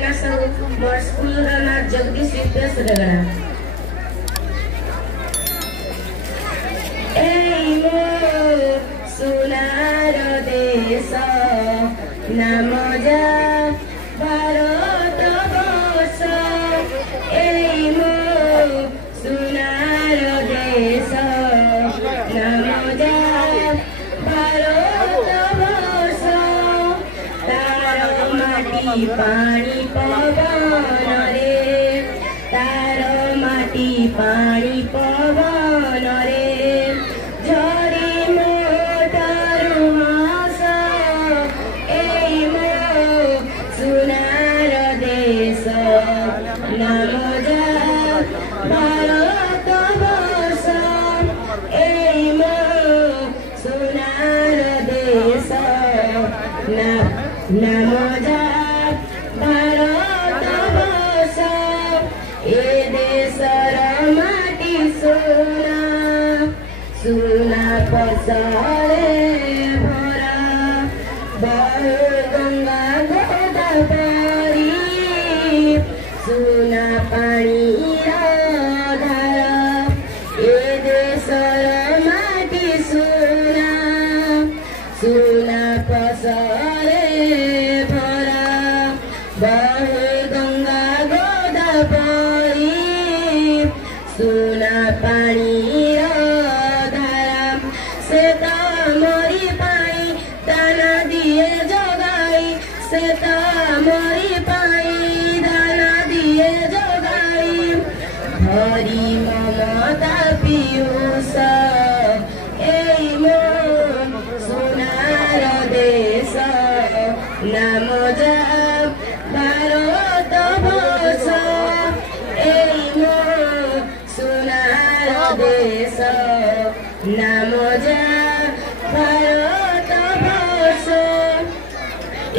मोर school रा ना जगदीश विद्यास रगड़ा ए मो सुनार देश नाम जा भारत वर्ष ए मो सुनार देश नाम जा भारत वर्ष तार माटी पानी पवन रे तार माटी पानी पवन रे झरी मोटर हास ए मो सुनार देश नाम जा भारत वर्ष ए मो सुनार देश नाम जा भारत वर्ष ए देशर माटी सोना सुना पसरे भरा बहु गंगा गोदावरी सुना पानी धारा ए देशर माटी सोना सुना पसरे भरा बहु गंगा गोदावरी सुना पानी धारा से मोरी पाई दाना दिए जोगाई से मोरी पाई दाना दिए जोगाई हरि ममता पीयूष ए मो सुनार देश नाम जा भारत वर्ष ए मो सुनार देश नाम जा भारत वर्ष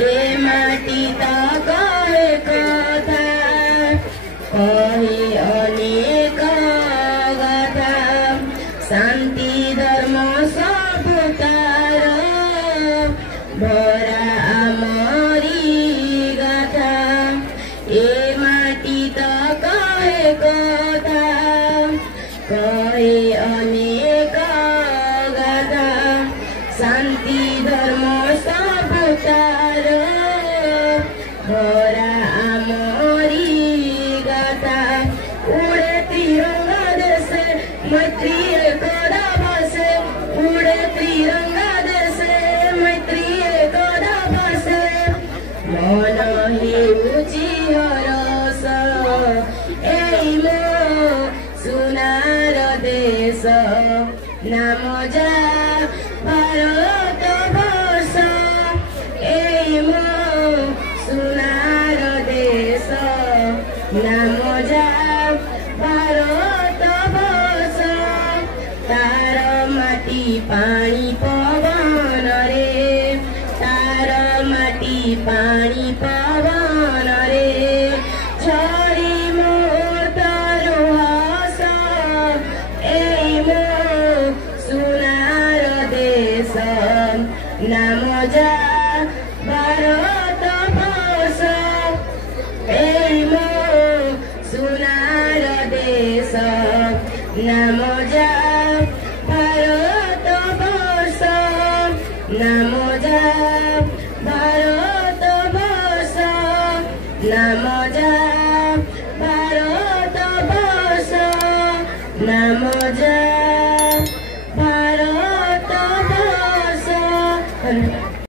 ए माटी तक कथा कही अनेक गाथा शांति धर्म सब तार भरा आमरी गाथा ए माटी तक कथा कहे अनेक गाथा शांति धर्म सब तार भरा आमरी गाथा उड़े तिरंगा देशे मैत्री एकदा बसे उड़े तिरंगा देशे मैत्री एकदा बसे मन हेउची हरस ए मो सुनार देश नाम जा भारत वर्ष ए मो सुनार देश नाम जा भारत वर्ष तार माटी पानी पवन रे तार माटी पानी पवन रे झरी मोटर हास ए मो सुनार देश नाम जा भारत वर्ष ए मो सुनार देश नाम जा भारत वर्ष नाम जा भारत वर्ष नाम जा भारत वर्ष नाम जा भारत वर्ष